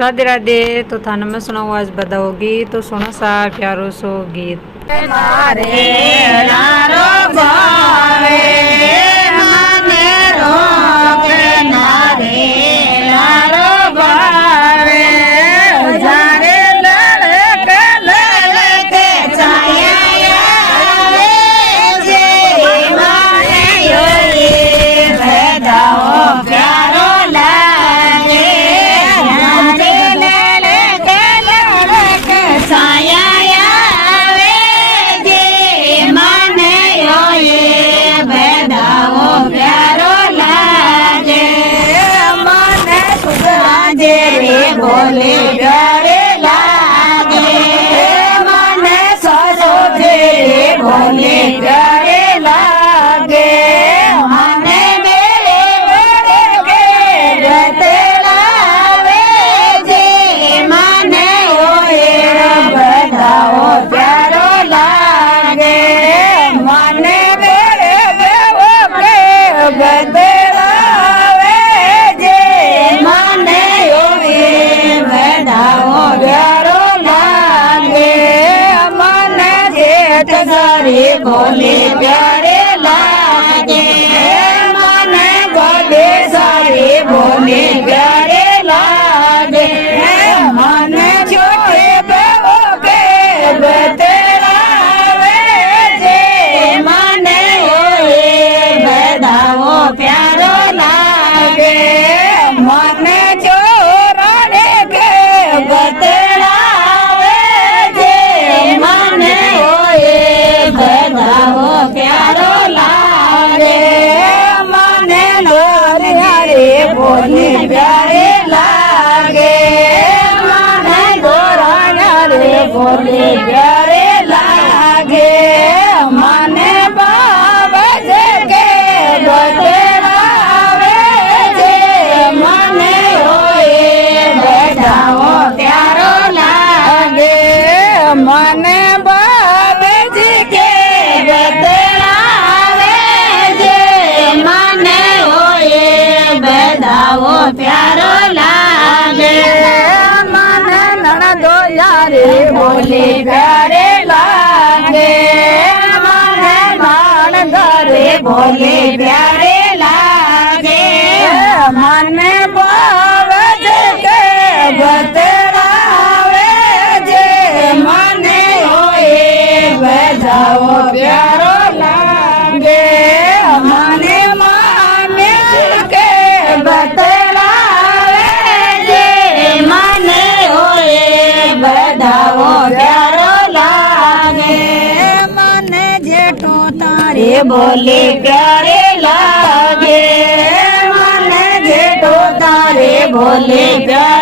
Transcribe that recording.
राधे राधे। तो थाना में सुनाऊँ आज बताओ गीत, तो सुनो सा प्यारो सो गीत। बोले प्यारे लागे मने सरो तेरे बोले प्यारे लागे मने मेरे बड़े के बतलावे जे मने ओए बताओ प्यारो लागे मने मेरे बेवो के बतलावे जे मने प्यारो लागे मन जेठ सारे बोले प्यारे लागे मन बड़े सारे बोले प्यारे लागे मन छोटे बेवो के बतलावे जे मन ओए बताओ प्यारो लागे मन चोराने के बतलावे जे मन ओए बताओ प्यारो लागे मन लोरियारे बोले प्यारे लागे मन गोरायारे बोले प्यारे लागे मन बाबज के बतलावे जे मन ओए बताओ प्यारो लागे मन बाबज के बतलावे जे मन ओए बताओ प्यारो लागे मन ननदो यारे बोले प्यारे लागे मन मानदारे बोले प्यारे लागे मन बाबज के बतलावे जे मन ओए बताओ प्यारो लागे मन माने के बतलावे जे मन ओए बताओ प्यारो लागे मन जेठो तारे बोले प्यारे लागे मन जेठो तारे बोले प्यारे